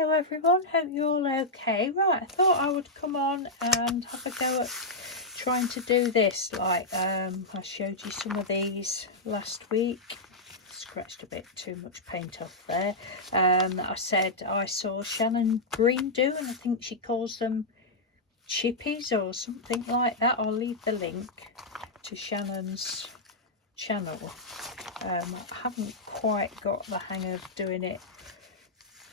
Hello everyone, hope you're all okay. Right, I thought I would come on and have a go at trying to do this. Like I showed you some of these last week. Scratched a bit too much paint off there. I said I saw Shannon Green do, and I think she calls them chippies or something like that. I'll leave the link to Shannon's channel. I haven't quite got the hang of doing it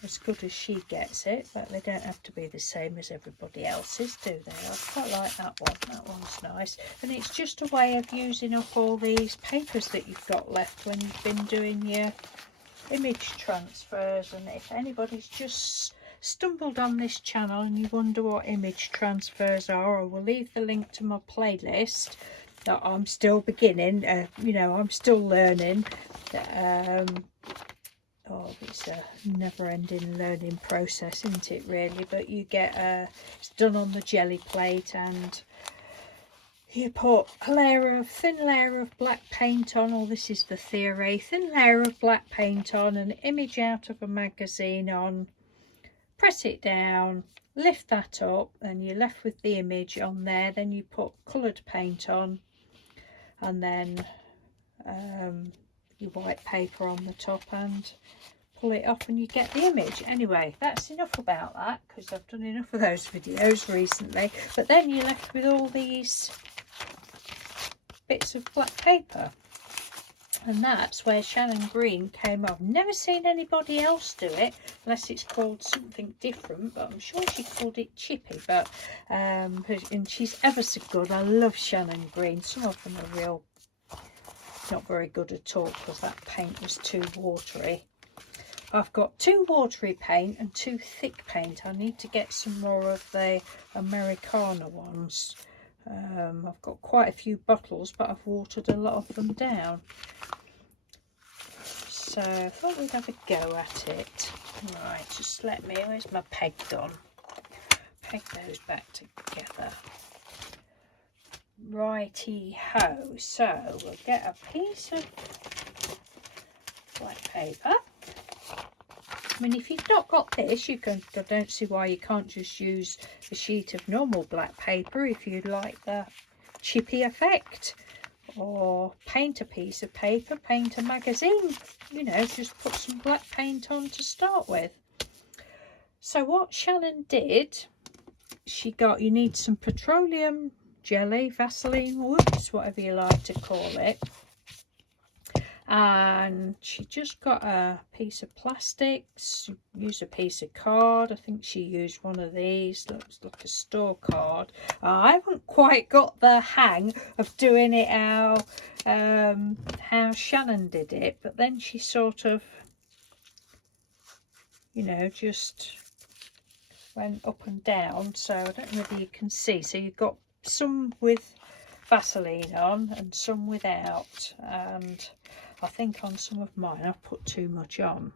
as good as she gets it, but they don't have to be the same as everybody else's, do they? I quite like that one. That one's nice, and it's just a way of using up all these papers that you've got left when you've been doing your image transfers. And if anybody's just stumbled on this channel and you wonder what image transfers are, I will leave the link to my playlist that I'm still beginning. You know, I'm still learning. Oh, it's a never-ending learning process, isn't it, really? But you get it's done on the jelly plate, and you put a thin layer of black paint on. Or this is the theory: thin layer of black paint on, an image out of a magazine on. Press it down, lift that up, and you're left with the image on there. Then you put coloured paint on, and then your white paper on the top, and pull it off and you get the image. Anyway, that's enough about that, because I've done enough of those videos recently. But then you're left with all these bits of black paper, and that's where Shannon Green came up. Never seen anybody else do it unless it's called something different, but I'm sure she called it Chippy. But and she's ever so good. I love Shannon Green. Some of them are real not very good at all because that paint was too watery. I've got 2 watery paint and 2 thick paint. I need to get some more of the Americana ones. I've got quite a few bottles, but I've watered a lot of them down. So I thought we'd have a go at it. Right, just let me, where's my peg gone? Peg those back together. Righty-ho. So we'll get a piece of white paper. I mean, if you've not got this, I don't see why you can't just use a sheet of normal black paper if you'd like the chippy effect. Or paint a piece of paper, paint a magazine. You know, just put some black paint on to start with. So what Shannon did, you need some petroleum jelly, Vaseline, whoops, whatever you like to call it. And she just got a piece of plastic, used a piece of card. I think she used one of these, looks like a store card. I haven't quite got the hang of doing it how Shannon did it, but then she sort of, you know, just went up and down. So I don't know whether you can see. So you've got some with Vaseline on and some without, and I think on some of mine I've put too much on.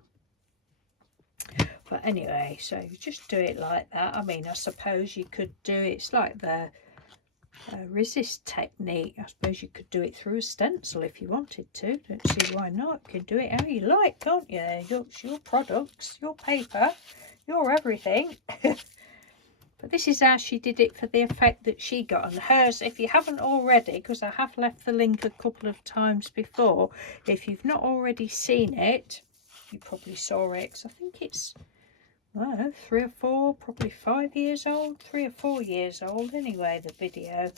But anyway, so you just do it like that. I mean, I suppose you could do it, it's like the resist technique. I suppose you could do it through a stencil if you wanted to. Don't see why not. You can do it how you like, can't you? It's your products, your paper, your everything. But this is how she did it for the effect that she got. And hers, if you haven't already, because I have left the link a couple of times before, if you've not already seen it, you probably saw it, because I think it's, I don't know, 3 or 4, probably 5 years old, 3 or 4 years old anyway, the video.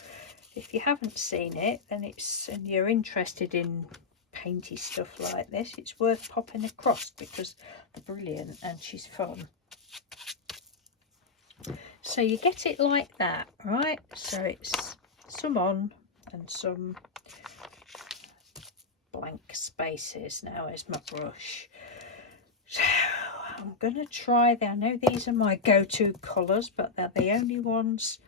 If you haven't seen it, then and you're interested in painty stuff like this, it's worth popping across, because they're brilliant and she's fun. So you get it like that, right? So it's some on and some blank spaces. Now here's my brush. So I'm going to try I know these are my go-to colours, but they're the only ones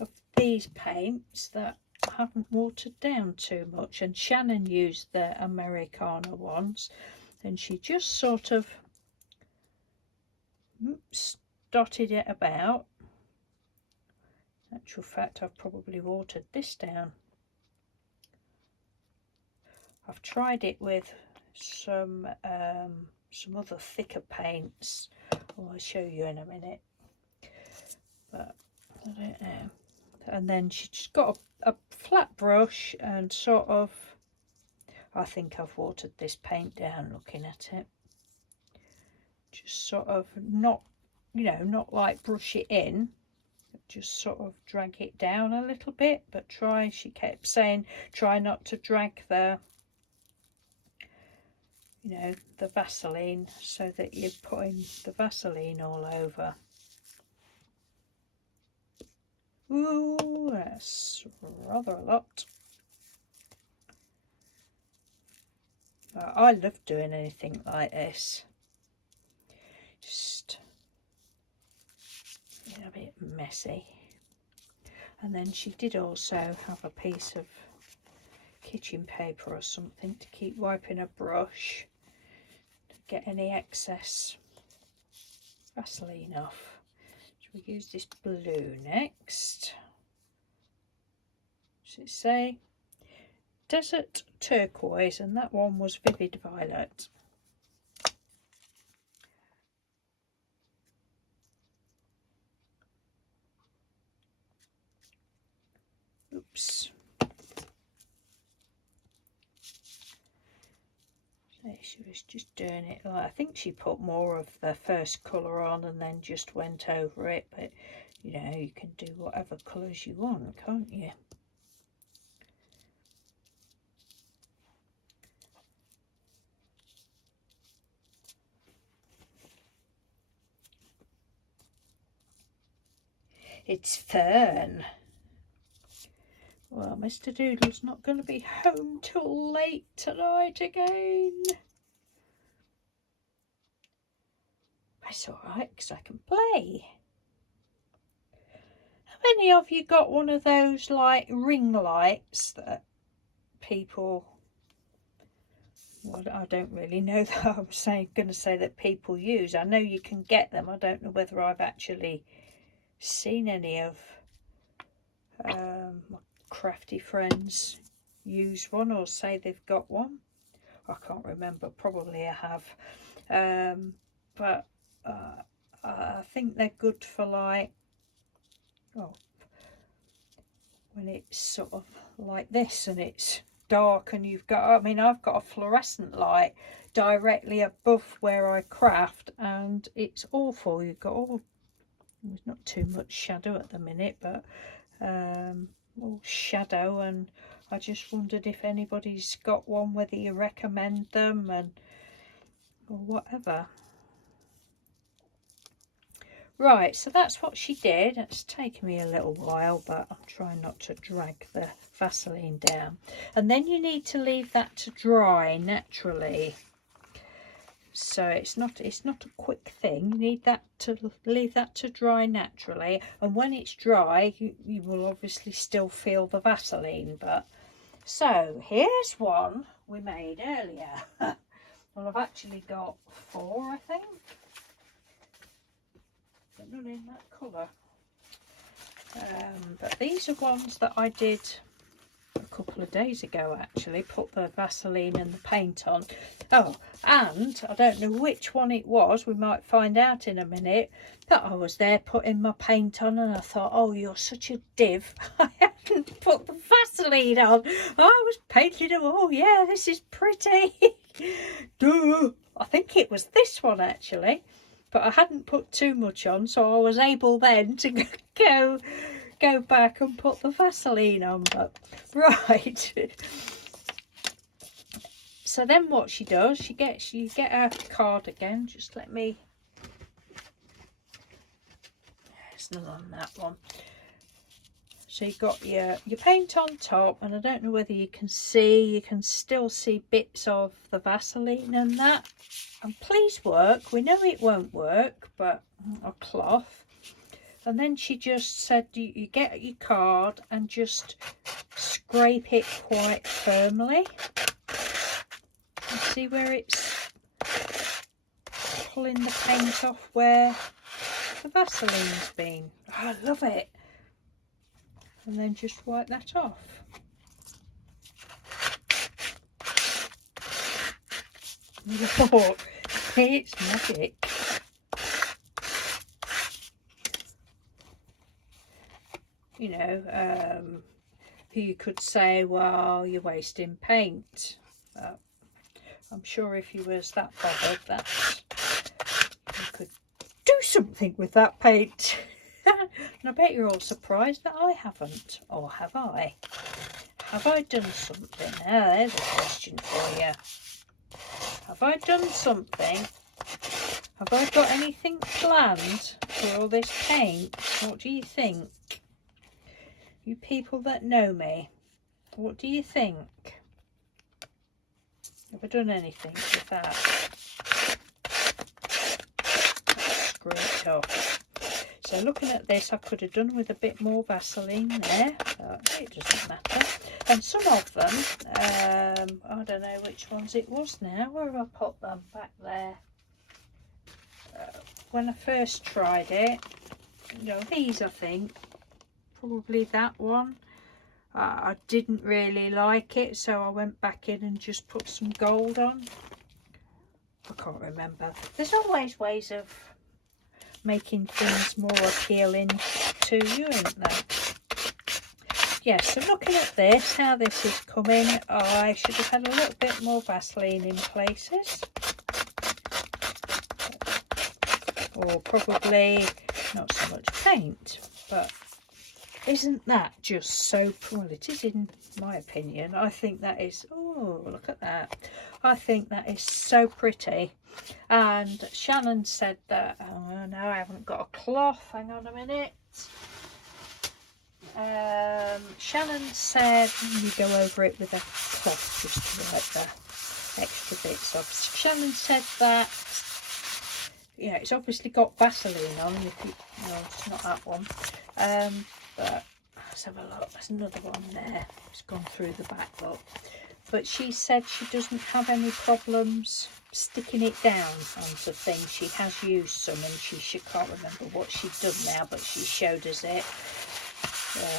of these paints that I haven't watered down too much. And Shannon used the Americana ones, and she just sort of dotted it about. In actual fact, I've probably watered this down. I've tried it with some other thicker paints. I'll show you in a minute, but I don't know. And then she just got a flat brush and sort of, I think I've watered this paint down looking at it, just sort of not, you know, not like brush it in, just sort of drag it down a little bit, but she kept saying try not to drag the, you know, the Vaseline, so that you're putting the Vaseline all over. Ooh, that's rather a lot. I love doing anything like this, just a bit messy. And then she did also have a piece of kitchen paper or something to keep wiping a brush to get any excess Vaseline off. So we use this blue next. Does it say Desert Turquoise? And that one was Vivid Violet. Oops. So she was just doing it like, I think she put more of the first colour on and then just went over it, but you know, you can do whatever colours you want, can't you? It's Fern. Well, Mr. Doodle's not going to be home till late tonight again. That's alright, because I can play. How many of you got one of those like ring lights that people, well, I don't really know that I'm going to say that people use. I know you can get them. I don't know whether I've actually seen any of my crafty friends use one or say they've got one. I can't remember, probably I have, but I think they're good for like, oh, when it's sort of like this and it's dark and you've got, I mean, I've got a fluorescent light directly above where I craft and it's awful. You've got all, there's not too much shadow at the minute, but all shadow, and I just wondered if anybody's got one, whether you recommend them and or whatever. Right, so that's what she did. It's taken me a little while, but I'm trying not to drag the Vaseline down. And then you need to leave that to dry naturally. So it's not a quick thing. You need that to leave that to dry naturally, and when it's dry you will obviously still feel the Vaseline. But so here's one we made earlier. Well, I've actually got 4, I think, but none in that colour. But these are ones that I did a couple of days ago, actually. Put the Vaseline and the paint on. Oh, and I don't know which one it was, we might find out in a minute, but I was there putting my paint on and I thought, oh, you're such a div. I hadn't put the Vaseline on. I was painting them. Oh yeah, this is pretty. Duh. I think it was this one actually, but I hadn't put too much on, so I was able then to go back and put the Vaseline on. But right, so then what she does, you get her card again. Just let me, it's not on that one. So you've got your paint on top, and I don't know whether you can still see bits of the Vaseline and that. And please work, we know it won't work, but a cloth. And then she just said you get your card and just scrape it quite firmly. You see where it's pulling the paint off where the Vaseline's been. Oh, I love it. And then just wipe that off. Look, it's magic. you know, you could say, well, you're wasting paint. I'm sure if you was that bothered, that you could do something with that paint. And I bet you're all surprised that I haven't. Or have I? Have I done something? Now, there's a question for you. Have I done something? Have I got anything planned for all this paint? What do you think? You people that know me, what do you think? Have I done anything with that? Screw it off. So looking at this, I could have done with a bit more Vaseline there, but it doesn't matter. And some of them, I don't know which ones it was now. Where have I put them? Back there. When I first tried it, you know, these I think, probably that one. I didn't really like it, so I went back in and just put some gold on. I can't remember. There's always ways of making things more appealing to you, isn't there? Yes, so looking at this, how this is coming, I should have had a little bit more Vaseline in places. Or probably not so much paint, but isn't that just so, well, it is in my opinion. I think that is, oh, look at that. I think that is so pretty. And Shannon said that, oh no, I haven't got a cloth, hang on a minute. Shannon said you go over it with a cloth just to wipe the extra bits off. Shannon said that, yeah, it's obviously got Vaseline on. If you, no, it's not that one. But let's have a look. There's another one there. It's gone through the back, look. But she said she doesn't have any problems sticking it down onto things. She has used some, and she can't remember what she'd done now, but she showed us it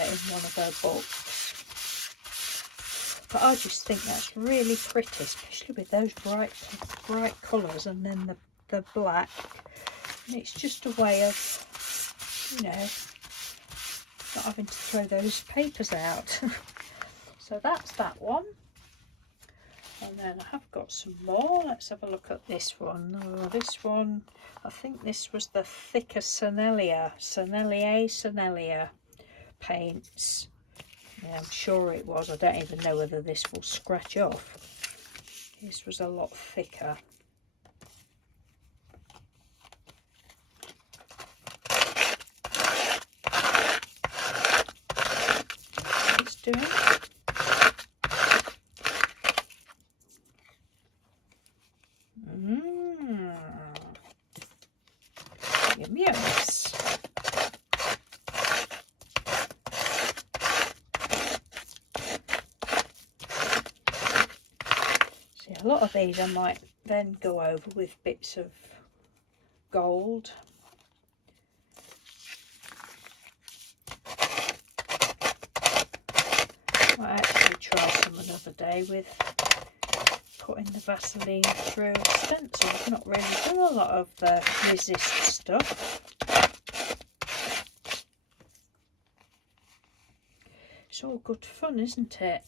in one of her books. But I just think that's really pretty, especially with those bright colours, and then the black. And it's just a way of, you know, not having to throw those papers out. So that's that one. And then I have got some more. Let's have a look at this one. Oh, this one, I think this was the thicker Sennelier paints. Yeah, I'm sure it was. I don't even know whether this will scratch off. This was a lot thicker. It's doing. Yes. See, a lot of these I might then go over with bits of gold. Might actually try some another day with putting the Vaseline through a stencil. I've not really done a lot of the resist stuff. It's all good fun, isn't it?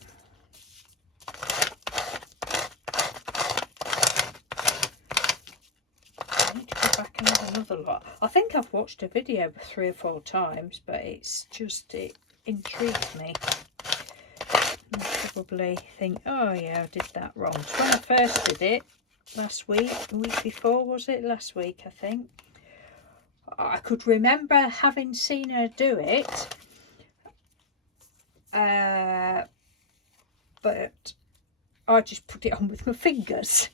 I need to go back and have another lot. I think I've watched a video 3 or 4 times, but it's just, it intrigued me. I probably think, oh yeah, I did that wrong. So when I first did it last week, the week before, was it? Last week, I think. I could remember having seen her do it. But I just put it on with my fingers.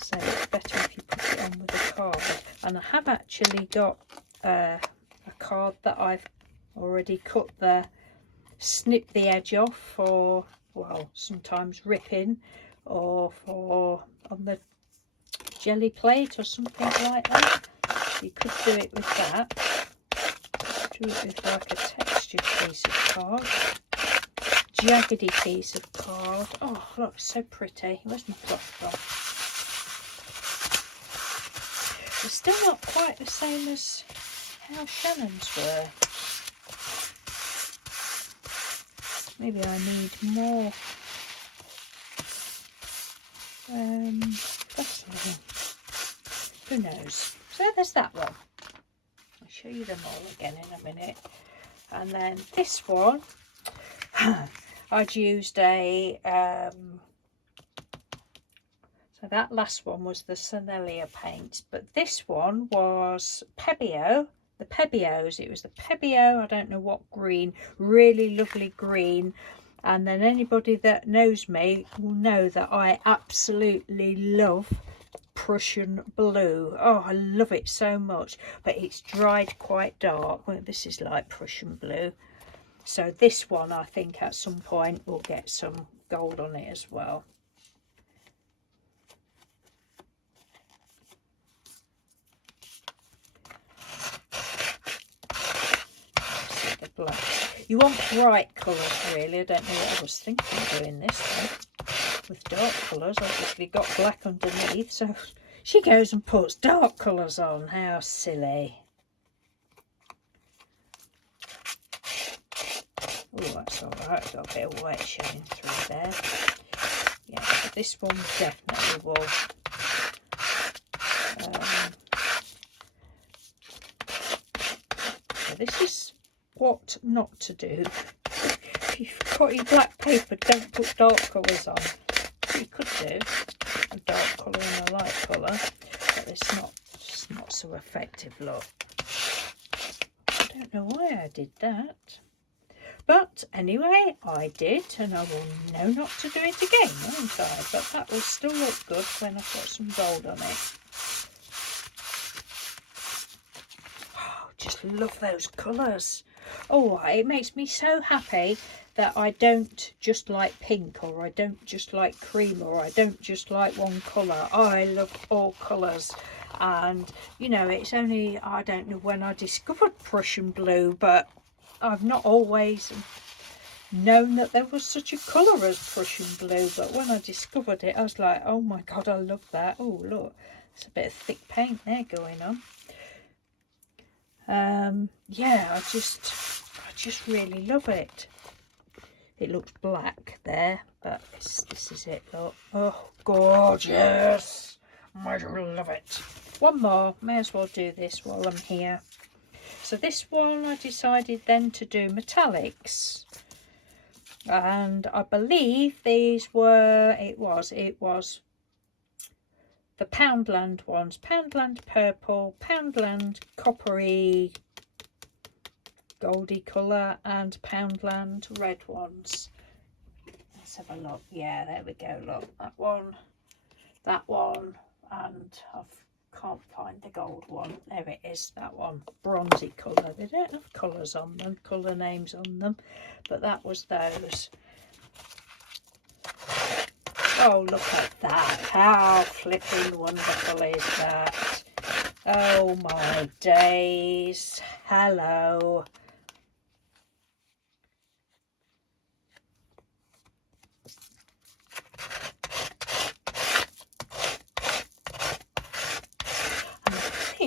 So it's better if you put it on with a card. And I have actually got a card that I've already cut snip the edge off for, well, sometimes ripping, or for on the jelly plate or something like that. You could do it with that. Do it with like a textured piece of card, jaggedy piece of card. Oh look, so pretty. Where's my cloth gone? It's still not quite the same as how Shannon's were. Maybe I need more Vaseline. Who knows? So there's that one. I'll show you them all again in a minute. And then this one, I'd used a, so that last one was the Sennelier paint, but this one was Pebbio, the Pebbios. It was the Pebbio, I don't know what green, really lovely green. And then anybody that knows me will know that I absolutely love Prussian blue. Oh, I love it so much, but it's dried quite dark. Well, this is like Prussian blue. So this one, I think at some point will get some gold on it as well. The black. You want bright colours really. I don't know what I was thinking of doing this one. With dark colours, obviously got black underneath, so she goes and puts dark colours on. How silly. Oh, that's alright, got a bit of white showing through there. Yeah, but this one definitely will. So this is what not to do. If you've got your black paper, don't put dark colours on. You could do a dark colour and a light colour, but it's not so effective, look. I don't know why I did that. But anyway, I did, and I will know not to do it again, won't I? But that will still look good when I've got some gold on it. Oh, just love those colours. Oh, it makes me so happy that I don't just like pink, or I don't just like cream, or I don't just like one colour. I love all colours. And, you know, it's only, I don't know when I discovered Prussian blue, but I've not always known that there was such a colour as Prussian blue. But when I discovered it, I was like, oh my God, I love that. Oh, look, there's a bit of thick paint there going on. Yeah, I just really love it. It looks black there, but this is it, look. Oh, gorgeous. I love it. One more, may as well do this while I'm here. So this one I decided then to do metallics, and I believe these were, it was the Poundland ones, Poundland purple, Poundland coppery goldy colour, and Poundland red ones. Let's have a look. Yeah, there we go, look, that one, and I can't find the gold one. There it is, that one, bronzy colour. They don't have colours on them, colour names on them, but that was those. Oh, look at that, how flipping wonderful is that? Oh my days, hello. I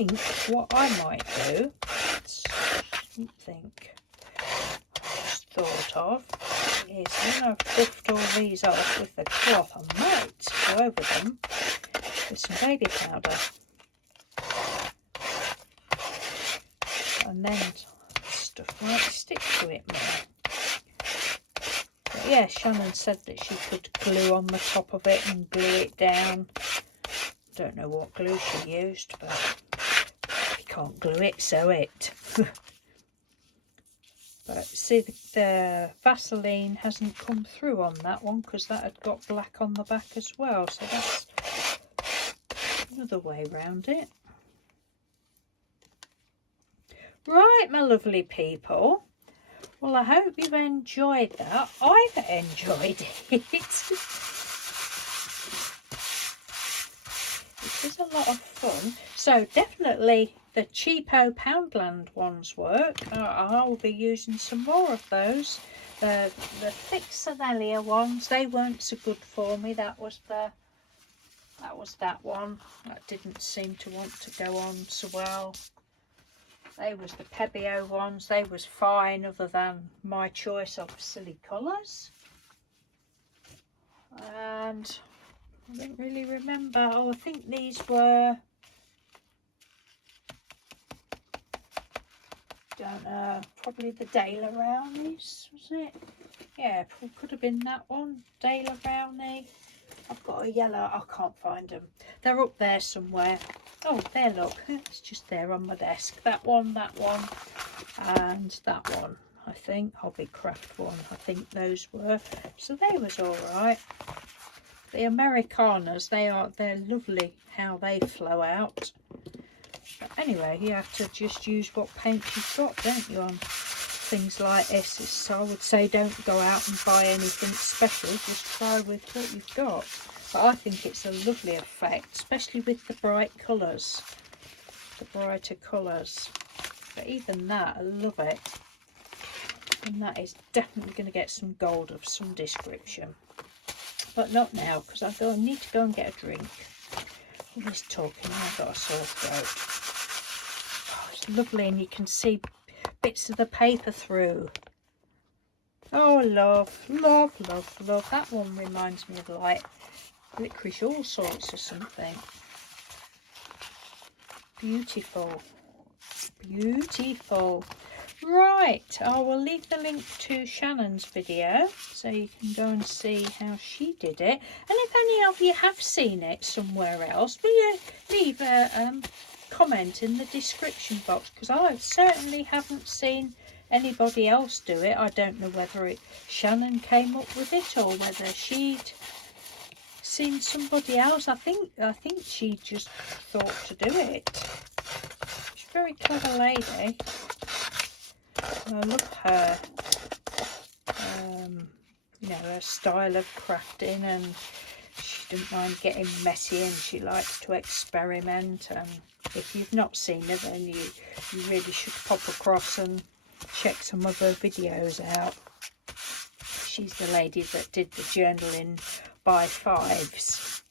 think what I might do, something I just thought of, is when I've buffed all these off with the cloth, I might go over them with some baby powder, and then stuff might stick to it more. But yeah, Shannon said that she could glue on the top of it and glue it down. Don't know what glue she used, but if you can't glue it, sew it. But see, the Vaseline hasn't come through on that one because that had got black on the back as well. So that's another way around it. Right, my lovely people. Well, I hope you've enjoyed that. I've enjoyed it. It is a lot of fun. So definitely the cheapo Poundland ones work. I'll be using some more of those. The thick Sennelier ones, they weren't so good for me. That was that one. That didn't seem to want to go on so well. They was the Pebeo ones. They was fine, other than my choice of silly colours. And I don't really remember. Oh, I think these were, don't know, probably the Dale Brownies, was it? Yeah, could have been that one, Dale Brownie. I've got a yellow, I can't find them. They're up there somewhere. Oh, there, look, it's just there on my desk. That one, and that one, I think. Hobbycraft one, I think those were. So they was all right. The Americanas, they're lovely how they flow out. But anyway, you have to just use what paint you've got, don't you, on things like this. So I would say don't go out and buy anything special, just try with what you've got. But I think it's a lovely effect, especially with the bright colours, the brighter colours. But even that, I love it. And that is definitely going to get some gold of some description. But not now, because I need to go and get a drink. All this talking, I've got a sore throat. Oh, it's lovely, and you can see bits of the paper through. Oh, love, love, love, love. That one reminds me of like licorice all sorts or something. Beautiful, beautiful. Right, I will leave the link to Shannon's video so you can go and see how she did it. And if any of you have seen it somewhere else, will you leave a comment in the description box, because I certainly haven't seen anybody else do it. I don't know whether Shannon came up with it or whether she'd seen somebody else. I think she just thought to do it. She's a very clever lady. I love her, you know, her style of crafting, and she didn't mind getting messy, and she likes to experiment. And if you've not seen her, then you really should pop across and check some of her videos out. She's the lady that did the journaling by fives.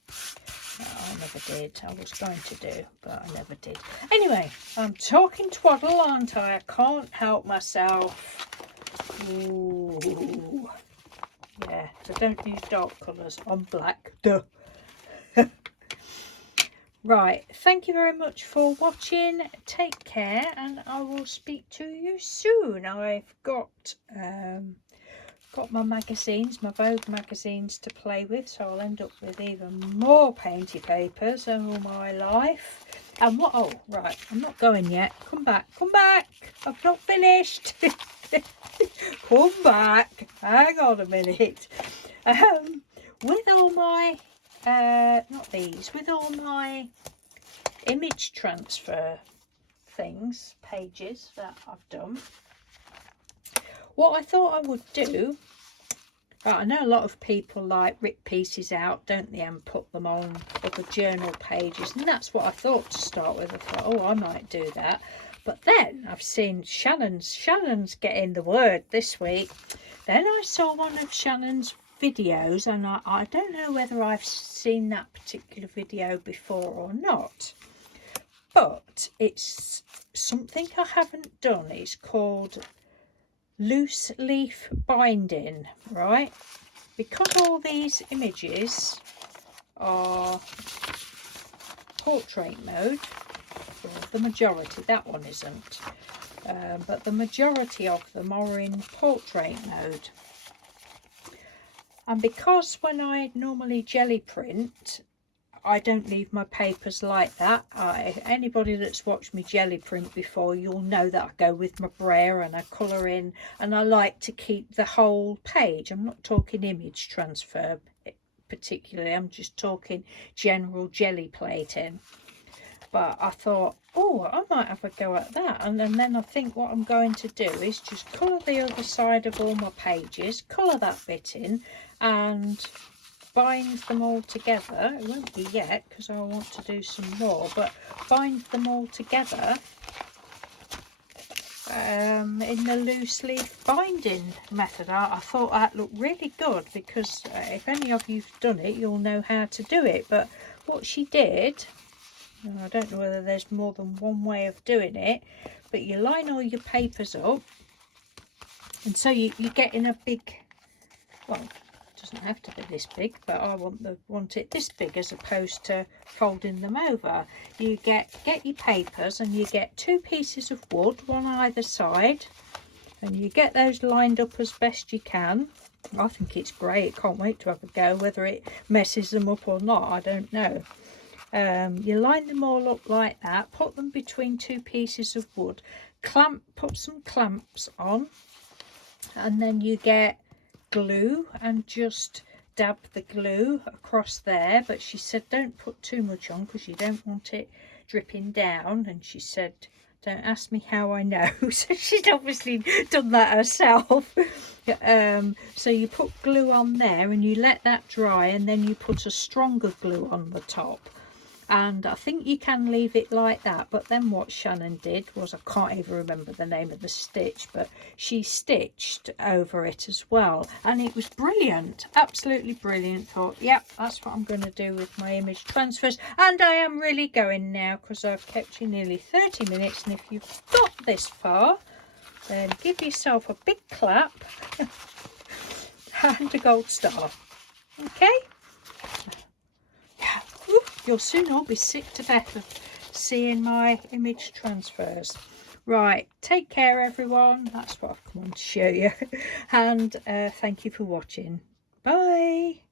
I never did. I was going to do, but I never did. Anyway, I'm talking twaddle, aren't I? I can't help myself. Ooh. Yeah, I don't use dark colours on black. Duh. Right, thank you very much for watching. Take care, and I will speak to you soon. I've got my magazines, my Vogue magazines to play with, so I'll end up with even more painty papers all my life. And what, oh right, I'm not going yet. Come back, I've not finished. Come back, hang on a minute. With all my not these, with all my image transfer things, pages that I've done, what I thought I would do, right, I know a lot of people like rip pieces out, don't they, and put them on other journal pages, and that's what I thought to start with. I thought, oh, I might do that. But then I've seen Shannon's getting the word this week. Then I saw one of Shannon's videos, and I don't know whether I've seen that particular video before or not, but it's something I haven't done. It's called loose leaf binding, right? Because all these images are portrait mode, well, the majority, that one isn't, but the majority of them are in portrait mode. And because when I normally jelly print, I don't leave my papers like that. Anybody that's watched me jelly print before, you'll know that I go with my brayer and I colour in, and I like to keep the whole page. I'm not talking image transfer particularly, I'm just talking general jelly plating. But I thought, oh, I might have a go at that. And then I think what I'm going to do is just colour the other side of all my pages, colour that bit in, and bind them all together. It won't be yet because I want to do some more, but bind them all together in the loose leaf binding method. I thought that looked really good, because if any of you've done it, you'll know how to do it. But what she did Now, I don't know whether there's more than one way of doing it, but you line all your papers up, and so you get in a big, well, it doesn't have to be this big, but I want it this big as opposed to folding them over. You get your papers, and you get 2 pieces of wood, one on either side, and you get those lined up as best you can. I think it's great. Can't wait to have a go. Whether it messes them up or not, I don't know. You line them all up like that, put them between 2 pieces of wood, put some clamps on, and then you get glue and just dab the glue across there. But she said don't put too much on because you don't want it dripping down, and she said don't ask me how I know. So she'd obviously done that herself. So you put glue on there and you let that dry, and then you put a stronger glue on the top. And I think you can leave it like that. But then what Shannon did was, I can't even remember the name of the stitch, but she stitched over it as well. And it was brilliant, absolutely brilliant. Thought, yep, that's what I'm going to do with my image transfers. And I am really going now, because I've kept you nearly 30 minutes. And if you've got this far, then give yourself a big clap and a gold star. Okay? You'll soon all be sick to death of seeing my image transfers. Right, take care everyone. That's what I've come on to show you. And thank you for watching. Bye.